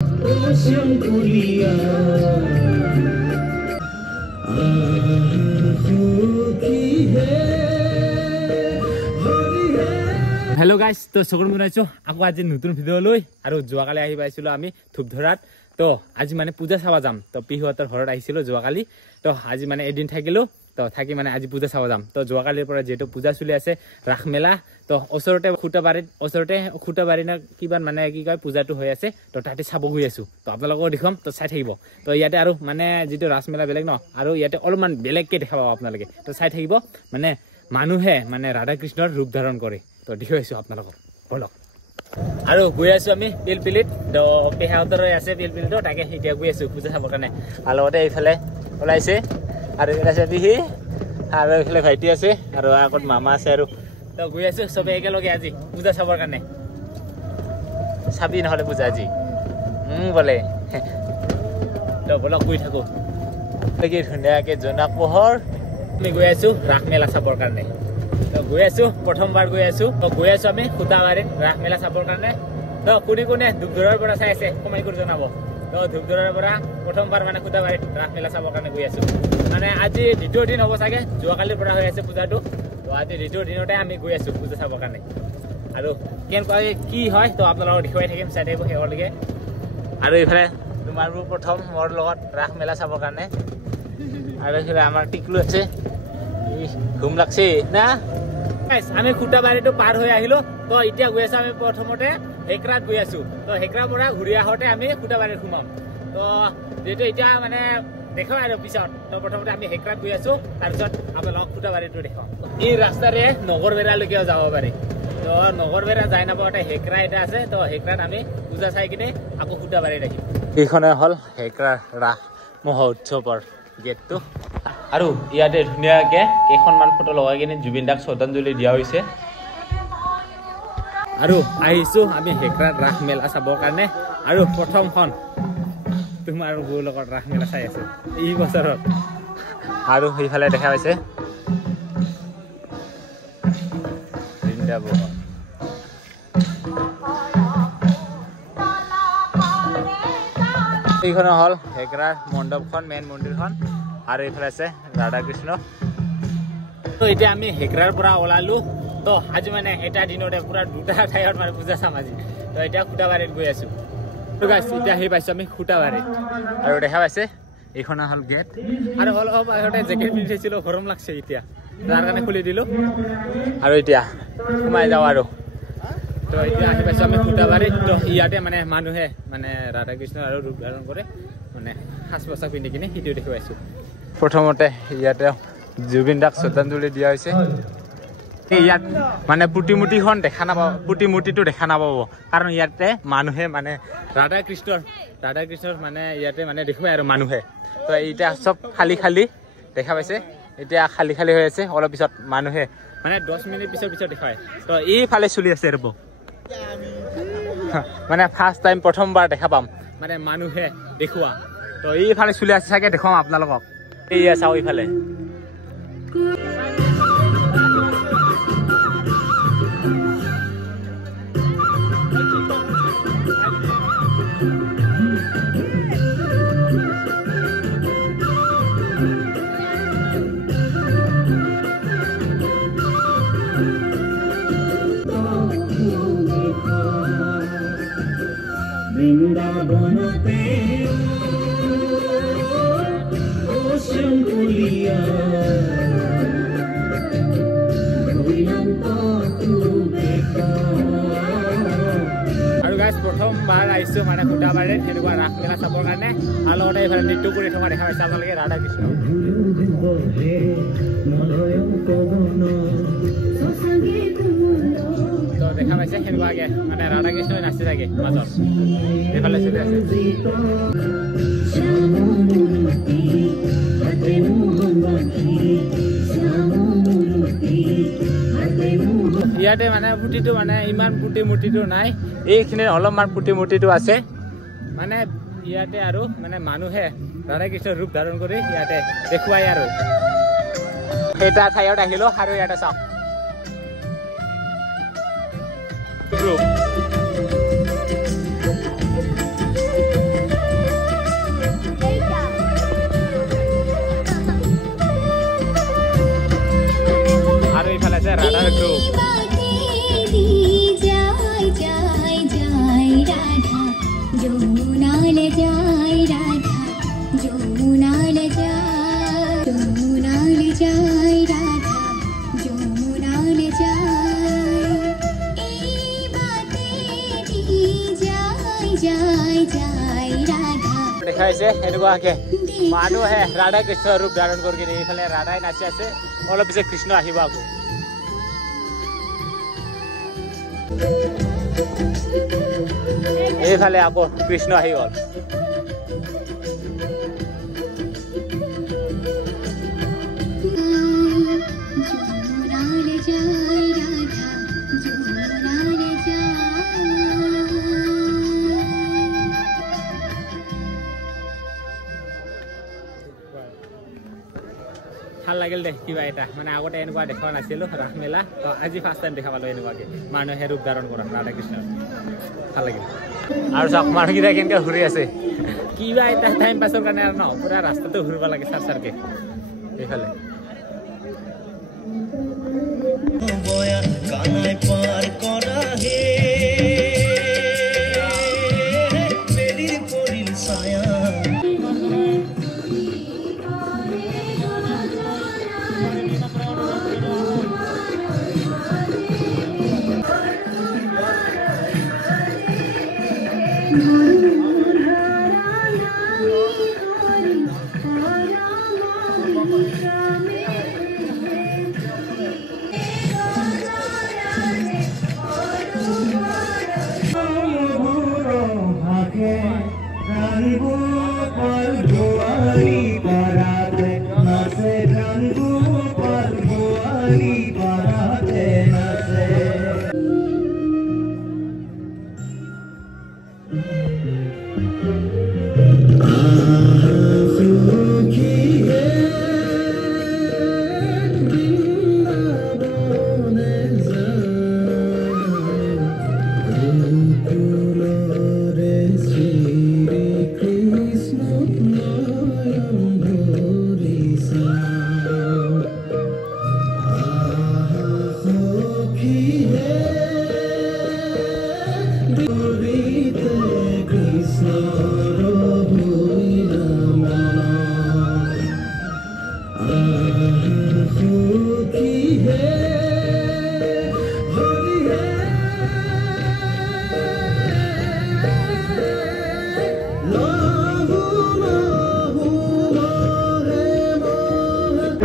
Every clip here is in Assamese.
हेलो गाइस तो सगुन बनाइছো আকৌ আজি নতুন ভিডিও লৈ আৰু যোৱাকালি আহি পাইছিলো আমি ধূপধৰাত তো আজি মানে পূজা চাবা যাম তো পিহুতৰ ঘৰত আহিছিলো যোৱাকালি তো আজি মানে এদিন থাকিলো তো থাকি মানে আজি পূজা চাবা যাম তো যোৱাকালিৰ পৰা যেটো পূজা চলি আছে ৰাস মেলা তো ওচৰতে খুটাবাৰী না কিবা মানে কি কয় পূজাটো হৈ আছে তো তাতে চাব গৈ আছো তো আপোনালোকক দেখাম তো চাই থাকিব তো ইয়াতে আৰু মানে যেটো ৰাস মেলা বেলেগ ন আৰু ইয়াতে অলপমান বেলেগকে দেখাব আপোনালোকে তো চাই থাকিব মানে মানুহে মানে ৰাধা কৃষ্ণৰ ৰূপ ধাৰণ কৰে তো দেখাইছো আপোনালোকক বলক আৰু গৈ আছো আমি পিলপিলিত তো পেহাউতৰ আছে পিলপিলিত তাকে এতিয়া গৈ আছো পূজা চাবৰ কাৰণে আলতে এইফালে ওলাইছে আৰু ওলাইছে বিহি আৰু এইফালে ভাইটি আছে আৰু আগত মামা আছে আৰু তো গৈ আছো সবে একেলগে আজি পূজা চাবৰ কাৰণে চাবি নহলে পূজা আজি বলে তো বলক গৈ থাকো কি ধুনীয়াকে জোনাক পোহৰ আমি গৈ আছো ৰাস মেলা চাবৰ কাৰণে তো গৈ আছো প্ৰথমবাৰ গৈ আছো তো গৈ আছো আমি খুটাবাৰীত ৰাস মেলা চাবৰ কাৰণে তো কোনে ধূপধৰাৰ পৰা চাই আছে কমেন্ট কৰি জনাব তো ধূপধৰাৰ পৰা প্ৰথমবাৰ মানে খুটাবাৰীত ৰাস মেলা চাবৰ কাৰণে গৈ আছো মানে আজি দ্বিতীয় দিন হ'ব চাগে যোৱাকালিৰ পৰা হৈ আছে পূজাটো তো আজি দ্বিতীয় দিনতে আমি গৈ আছো পূজা চাবৰ কাৰণে আৰু কেনেকুৱা কি হয় তো আপোনালোকক দেখুৱাই থাকিম চাই থাকিব শেষলৈকে আৰু এইফালে তোমাৰবোৰ প্ৰথম মোৰ লগত ৰাস মেলা চাবৰ কাৰণে আৰু এইফালে আমাৰ টিকলু আছে ঘুম লাগছে না আমি খুটাবাৰীটো পাৰ হৈ আহিলো তো এতিয়া গৈ আছো আমি প্ৰথমতে হেকৰাত গৈ আছো তো হেকৰাৰ পৰা ঘূৰি আহোঁতে আমি খুটাবাৰীত সোমাম তো যেটো এতিয়া মানে দেখাম আৰু পিছত তো প্ৰথমতে আমি হেকৰাত গৈ আছো তাৰপিছত আপোনালোকক খুটাবাৰীটো দেখাম এই ৰাস্তাৰে নগৰবেৰালৈকেও যাব পাৰি তো নগৰবেৰা যাই নাপাওঁতে হেকৰা এটা আছে তো হেকৰাত আমি পূজা চাই কিনে আকৌ খুটাবাৰীত আহিম এইখনে হ'ল হেকৰাৰ ৰাস মহোৎসৱৰ গেটটো আৰু ইয়াতে ধুনীয়াকে কেইখনমান ফটো লগাই কিনে জুবিন দাক শ্ৰদ্ধাঞ্জলি দিয়া হৈছে আৰু আহিছো আমি হেকৰাত ৰাস মেলা চাবৰ কাৰণে আৰু প্ৰথমখন তোমাৰ বউ লগত ৰাস মেলা চাই আছো এই বছৰত আৰু সেইফালে দেখা পাইছে এইখন হ'ল হেকৰাৰ মণ্ডপখন মেইন মন্দিৰখন আৰু এইফালে আছে ৰাধা কৃষ্ণ তো এতিয়া আমি হেকৰাৰ পৰা ওলালো তো আজি মানে এটা দিনতে পুৰা দুটা ঠাইত মানে পূজা চাম আজি তো এতিয়া খুটাবাৰীত গৈ আছো তো গাইছ এতিয়া আহি পাইছো আমি খুটাবাৰীত আৰু দেখা পাইছে এইখন হ'ল গেট আৰু অলপ আগতে জেকেট পিন্ধি থৈছিলো গৰম লাগছে এতিয়া তাৰ কাৰণে খুলি দিলো আৰু এতিয়া সোমাই যাওঁ আৰু তো এতিয়া আহি পাইছো আমি খুটাবাৰীত তো ইয়াতে মানে মানুহে মানে ৰাধা কৃষ্ণ আৰু ৰূপ ধাৰণ কৰে মানে সাজ পোছাক পিন্ধি কিনে সেইটো দেখুৱাইছো প্ৰথমতে ইয়াতে জুবিন দাক শ্ৰদ্ধাঞ্জলি দিয়া হৈছে ইয়াত মানে প্ৰতিমূৰ্তিখন দেখা নাপাব প্ৰতিমূৰ্তিটো দেখা নাপাব কাৰণ ইয়াতে মানুহে মানে ৰাধা কৃষ্ণৰ মানে ইয়াতে মানে দেখুৱাই আৰু মানুহে তো এতিয়া চব খালি দেখা পাইছে এতিয়া খালি হৈ আছে অলপ পিছত মানুহে মানে 10 মিনিট পিছত দেখায় তো এইফালে চলি আছে ৰব মানে ফাৰ্ষ্ট টাইম প্ৰথমবাৰ দেখা পাম মানে মানুহে দেখুৱা তো এইফালে চলি আছে চাগে দেখাম আপোনালোকক এইয়া চাও এইফালে বৃন্দাবনতে আৰু গাইজ প্ৰথমবাৰ আহিছো মানে খুটাবাৰীত সেনেকুৱা ৰাস মেলা চাবৰ কাৰণে আৰু লগতে এইফালে নৃত্য কৰি থকা দেখা পাইছে আপোনালোকে ৰাধা কৃষ্ণ তো দেখা পাইছে সেনেকুৱাকে মানে ৰাধা কৃষ্ণই নাচি থাকে মাজত এইফালে চলি আছে ইয়াতে মানে পুটিটো মানে ইমান মূৰ্তিটো নাই এইখিনি অলপমান মূৰ্তিটো আছে মানে ইয়াতে আৰু মানে মানুহে ৰাধা কৃষ্ণৰ ৰূপ ধাৰণ কৰি ইয়াতে দেখুৱাই আৰু এটা ঠাইত আহিলো আৰু ইয়াতে চাওক ৰাধাৰ গ্ৰুপ দেখাইছে এনেকুৱাকে মানুহে ৰাধা কৃষ্ণ ৰূপ ধাৰণ কৰি কিনে এইফালে ৰাধাই নাচি আছে অলপ পিছত কৃষ্ণ আহিব আকৌ এইফালে আকৌ কৃষ্ণ আহি গ'ল ভাল লাগিল দে কিবা এটা মানে আগতে এনেকুৱা দেখা নাছিলো ৰাস মেলা তো আজি ফাৰ্ষ্ট টাইম দেখা পালো এনেকুৱাকে মানুহে ৰূপ ধাৰণ কৰা ৰাধা কৃষ্ণ ভাল লাগিল আৰু চাওক মানুহকেইটা কেনেকৈ ঘূৰি আছে কিবা এটা টাইম পাছৰ কাৰণে আৰু ন পুৰা ৰাস্তাটো ঘূৰিব লাগে চাৰ চাৰকে এইফালে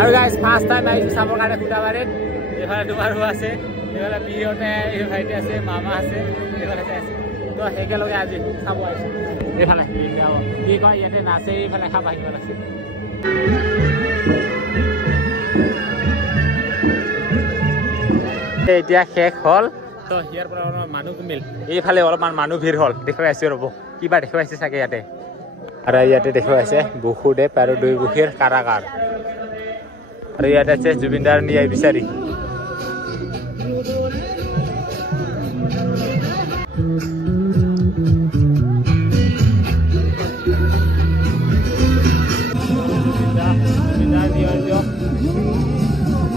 আৰু গাইজ ফাৰ্ষ্ট টাইম আহিছোঁ চাবৰ কাৰণে খুটাবাৰীত এইফালে তোমাৰো আছে এইফালে বিহতে এই ভাইটি আছে মামা আছে এইফালে আছে তো একেলগে আজি চাব আহিছোঁ এইফালে কি কয় ইয়াতে নাচে এইফালে খাব আহিব আছে এতিয়া শেষ হ'ল তো ইয়াৰ পৰা অলপমান মানুহ কমিল এইফালে অলপমান মানুহ ভিৰ হ'ল দেখুৱাই আছোঁ ৰ'ব কিবা দেখুৱাইছে চাগে ইয়াতে আৰু ইয়াতে দেখুৱাইছে বসুদেৱ আৰু দুই বুখীৰ কাৰাগাৰ আৰু ইয়াতে আছে জুবিনদাৰ ন্যায় বিচাৰি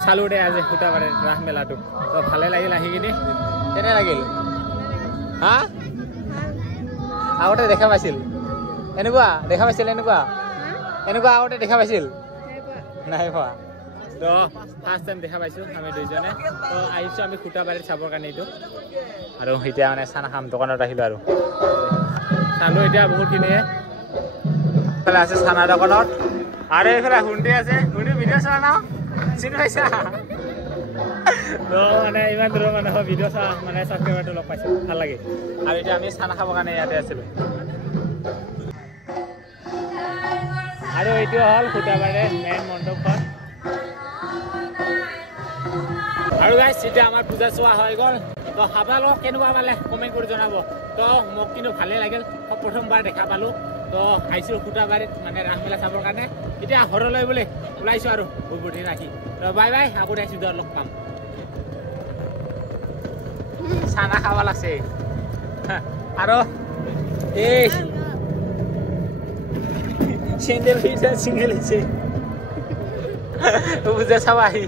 চালো দে আজি খুটাবাৰীৰ ৰাস মেলাটো তো ভালে লাগিল আহি কিনে কেনে লাগিল হা আগতে দেখা পাইছিল এনেকুৱা দেখা পাইছিল এনেকুৱা আগতে দেখা পাইছিল নাই পোৱা তো ফাৰ্ষ্ট টাইম দেখা পাইছোঁ আমি দুইজনে তো আহিছোঁ আমি খুটাবাৰীত চাবৰ কাৰণে এইটো আৰু এতিয়া মানে চানা খাম দোকানত আহিলোঁ আৰু চালোঁ এতিয়া বহুতখিনিয়ে এইফালে আছে চানা দোকানত আৰু এইফালে হুন্দি আছে হুন্দি ভিডিঅ' চোৱা ন চিনি পাইছা তো মানে ইমান দূৰৰ মানুহৰ ভিডিঅ' চোৱা মানে ছাবস্ক্ৰাইবাৰটো লগ পাইছোঁ ভাল লাগে আৰু এতিয়া আমি চানা খাবৰ কাৰণে ইয়াতে আছিলোঁ আৰু এইটো হ'ল খুটাবাৰীৰ মেইন মণ্ডপখন আৰু গাইজ এতিয়া আমাৰ পূজা চোৱা হৈ গ'ল তো আপোনালোকক কেনেকুৱা পালে কমেণ্ট কৰি জনাব তো মোক কিন্তু ভালেই লাগিল প্ৰথমবাৰ দেখা পালোঁ তো আহিছোঁ খুটাবাৰীত মানে ৰাস মেলা চাবৰ কাৰণে এতিয়া ঘৰলৈ বোলে ওলাইছোঁ আৰু উভতি ৰাখি তো বাই বাই আকৌ আহিছোঁ দৰ লগ পাম চানা খাব লাগছে আৰু এই চেণ্ডেল চিঙেল হৈছে পূজা চাব আহি